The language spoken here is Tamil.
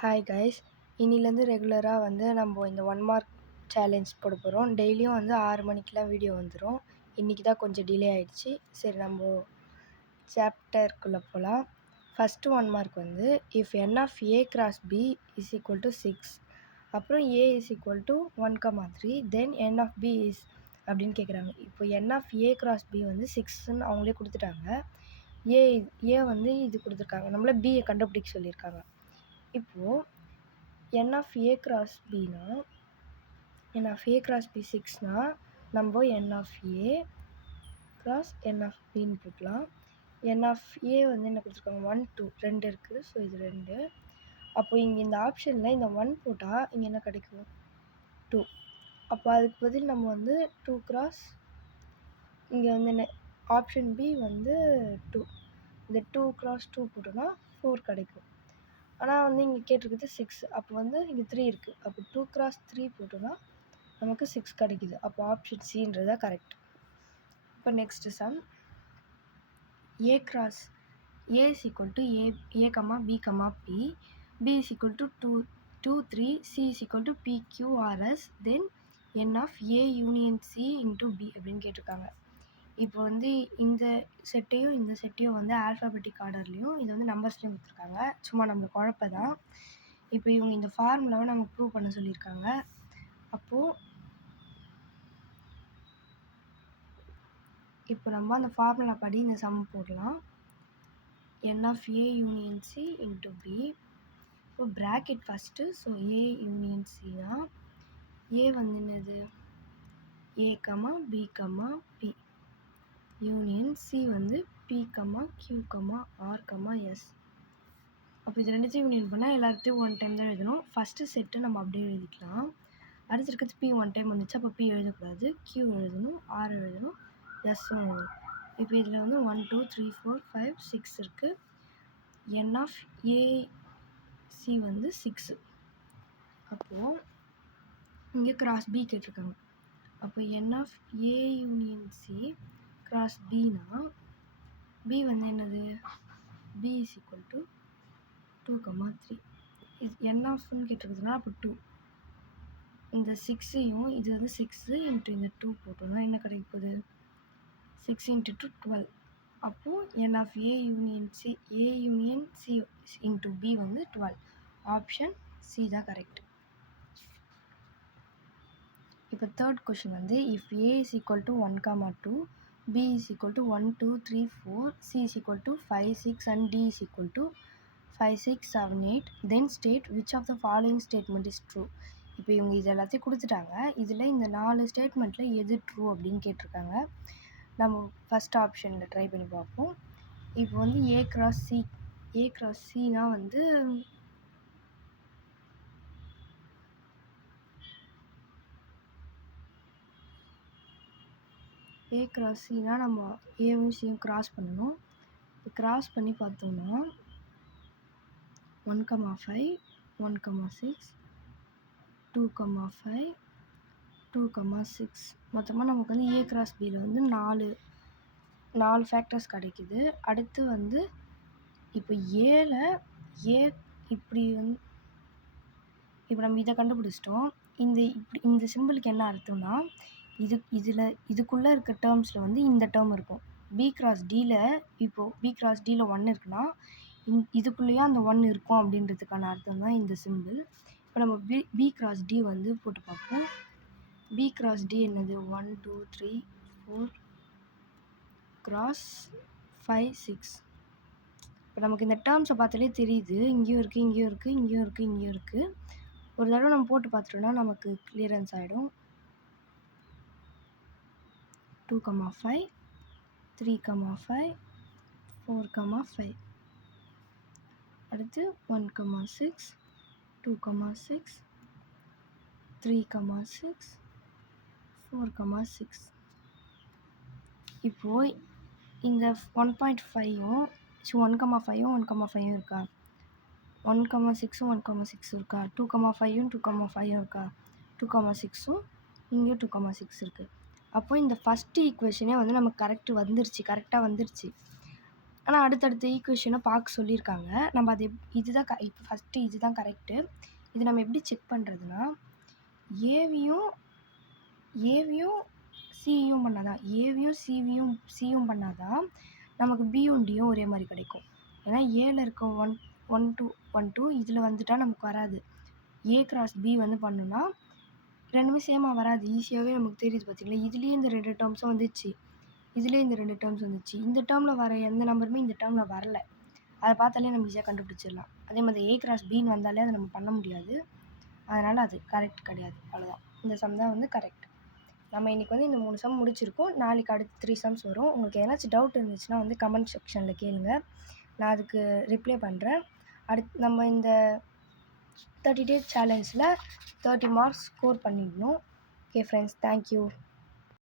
ஹாய் கைஸ், இன்னிலேருந்து ரெகுலராக வந்து நம்ம இந்த 1 மார்க் சேலஞ்ச் போட போகிறோம். டெய்லியும் வந்து 6 மணிக்கெலாம் வீடியோ வந்துடும். இன்றைக்கி தான் கொஞ்சம் டிலே ஆகிடுச்சு. சரி, நம்ம சாப்டருக்குள்ளே போகலாம். ஃபஸ்ட்டு 1 மார்க் வந்து if n of a cross b is equal to 6, அப்புறம் a is equal to 1,3, then n of b is அப்படின்னு கேட்குறாங்க. இப்போ n of a cross b வந்து 6ன்னு அவங்களே கொடுத்துட்டாங்க. ஏ வந்து இது கொடுத்துருக்காங்க, நம்மள பியை கண்டுபிடிக்க சொல்லியிருக்காங்க. இப்போது n ஆஃப் a கிராஸ் பினா n of a cross B 6னா நம்ம n of a cross n of பின்னு போட்டலாம். n ஆஃப் a வந்து என்ன கொடுத்துருக்காங்க, 1 2 2 இருக்குது. ஸோ இது 2. அப்போ இங்கே இந்த ஆப்ஷனில் இந்த 1 போட்டால் இங்கே என்ன கிடைக்கும், 2. அப்போ அதுக்கு பதில் நம்ம வந்து 2 கிராஸ் இங்கே வந்து ஆப்ஷன் பி வந்து 2, இந்த 2 கிராஸ் 2 போட்டோன்னா 4 கிடைக்கும். ஆனால் வந்து இங்கே கேட்டிருக்குது 6, அப்போ வந்து இங்கே 3 இருக்குது. அப்போ 2 கிராஸ் 3 போட்டோன்னா நமக்கு 6 கிடைக்குது. அப்போ ஆப்ஷன் சின்றது தான் கரெக்ட். இப்போ next sum, A cross A is equal to A comma B comma B, B is equal to 2 2 3, C is equal to PQRS, then N of A union C into B அப்படின்னு கேட்டிருக்காங்க. இப்போ வந்து இந்த செட்டையும் வந்து ஆல்ஃபாபெட்டிக் ஆர்டர்லேயும் இது வந்து நம்பர்ஸ்லையும் கொடுத்துருக்காங்க. சும்மா நம்ம குழப்ப தான். இப்போ இவங்க இந்த ஃபார்முலாவை நம்ம ப்ரூவ் பண்ண சொல்லியிருக்காங்க. அப்போது இப்போ நம்ம அந்த ஃபார்முலா படி இந்த சம் போடலாம். n of A union C into B. இப்போ bracket first. So A union சினா ஏ வந்து என்னது, A comma B comma B, union C வந்து B comma Q comma R comma S. அப்போ இது ரெண்டுத்தையும் யூனியன் பண்ணால் எல்லாத்தையும் 1 டைம் தான் எழுதணும். ஃபஸ்ட்டு செட்டு நம்ம அப்படியே எழுதிக்கலாம். அடுத்து இருக்கிறது பி 1 டைம் வந்துச்சு, அப்போ பி எழுதக்கூடாது, கியூ எழுதணும், ஆர் எழுதணும், எஸ்ஸும் எழுதணும். இப்போ இதில் வந்து 1 2 3 4 5 6 இருக்குது. n ஆஃப் ஏ சி வந்து 6. அப்போது இங்கே கிராஸ் பி கேட்டிருக்காங்க. அப்போ n of A union C cross பினா பி வந்து என்னது, பி இஸ் ஈக்குவல் டு 2,3. இது n ஆஃப்னு கேட்டிருக்குதுன்னா அப்போ 2. இந்த 6ஐயும் இது வந்து 6 இன்ட்டு இந்த 2 போட்டோம்னா என்ன கிடைக்க போகுது, 6 இன்ட்டு 2 12. அப்போது n of A union C into B வந்து 12. ஆப்ஷன் சி தான் கரெக்ட். இப்போ தேர்ட் கொஷின் வந்து if A is equal to 1,2, B is equal to 1 2 3 4, C is equal to 5 6 and D is equal to 5 6 7 8, then state which of the following statement is true. இப்போ இவங்க இது எல்லாத்தையும் கொடுத்துட்டாங்க. இதில் இந்த 4 ஸ்டேட்மெண்ட்டில் எது ட்ரூ அப்படின்னு கேட்டிருக்காங்க. நம்ம ஃபஸ்ட் ஆப்ஷனில் ட்ரை பண்ணி பார்ப்போம். இப்போ வந்து ஏ கிராஸ் சினா வந்து ஏ கிராஸ் சினா நம்ம ஏவும் சியும் கிராஸ் பண்ணணும். கிராஸ் பண்ணி பார்த்தோம்னா 1,5 1,6 2,5 2,6, மொத்தமாக நமக்கு வந்து ஏ கிராஸ் பியில் வந்து 4 ஃபேக்டர்ஸ் கிடைக்குது. அடுத்து வந்து இப்போ ஏ இப்படி வந்து இப்போ நம்ம இதை கண்டுபிடிச்சிட்டோம். இந்த சிம்பிளுக்கு என்ன அர்த்தம்னா, இதுக்குள்ளே இருக்க டேர்ம்ஸில் வந்து இந்த டேர்ம் இருக்கும். பி கிராஸ் டியில் 1 இருக்குன்னா இதுக்குள்ளேயே அந்த 1 இருக்கும் அப்படின்றதுக்கான அர்த்தம் தான் இந்த சிம்பிள். இப்போ நம்ம பி கிராஸ் டி வந்து போட்டு பார்ப்போம். பி கிராஸ் டி என்னது, 1 2 3 4 கிராஸ் 5 6. இப்போ நமக்கு இந்த டேர்ம்ஸை பார்த்தாலே தெரியுது, இங்கேயும் இருக்குது இங்கேயும் இருக்குது இங்கேயும் இருக்குது இங்கேயும் இருக்குது. ஒரு தடவை நம்ம போட்டு பார்த்துட்டோம்னா நமக்கு கிளியரன்ஸ் ஆகிடும். 2,5 3,5 4,5, அடுத்து 1,6 2,6 3,6 4,6. இப்போது இந்த 1.5யும் 1,5யும் இருக்கா, 1,6ம் 1,6 இருக்கா, 2,5யும் 2,5யும் இருக்கா, 2,6ம் இங்கேயும் 2,6 இருக்குது. அப்போது இந்த ஃபஸ்ட்டு ஈக்குவேஷனே வந்து நமக்கு கரெக்டாக வந்துருச்சு. ஆனால் அடுத்தடுத்த ஈக்குவேஷனை பார்க்க சொல்லியிருக்காங்க. நம்ம அது இதுதான் இப்போ ஃபஸ்ட்டு இதுதான் கரெக்டு. இது நம்ம எப்படி செக் பண்ணுறதுன்னா, ஏவியும் சியும் பண்ணால் தான், ஏவியும் சியும் பண்ணால் தான் நமக்கு பியும் டியும் ஒரே மாதிரி கிடைக்கும். ஏன்னா ஏல இருக்க 1 2 இதில் வந்துட்டால் நமக்கு வராது. ஏ கிராஸ் பி வந்து பண்ணோன்னா ரெண்டுமே சேமாக வராது. ஈஸியாகவே நமக்கு தெரியுது பார்த்தீங்களா. இதுலேயே இந்த 2 டேர்ம்ஸும் வந்துச்சு, இதுலேயே இந்த 2 டேர்ம்ஸ் வந்துச்சு. இந்த டேர்மில் வர எந்த நம்பருமே இந்த டேர்மில் வரல. அதை பார்த்தாலே நம்ம ஈஸியாக கண்டுபிடிச்சிடலாம். அதே மாதிரி ஏ கிராஸ் பின்னு வந்தாலே அதை நம்ம பண்ண முடியாது. அதனால் அது கரெக்ட் கிடையாது. அவ்வளோதான். இந்த சம் தான் வந்து கரெக்ட். நம்ம இன்றைக்கி வந்து இந்த 3 சம் முடிச்சிருக்கோம். நாளைக்கு அடுத்து 3 சம்ஸ் வரும். உங்களுக்கு ஏதாச்சும் டவுட் இருந்துச்சுன்னா வந்து கமெண்ட் செக்ஷனில் கேளுங்க, நான் அதுக்கு ரிப்ளை பண்ணுறேன். அடுத்து நம்ம இந்த 30 டே சேலஞ்சில் 30 மார்க்ஸ் ஸ்கோர் பண்ணிடணும். Okay friends, thank you.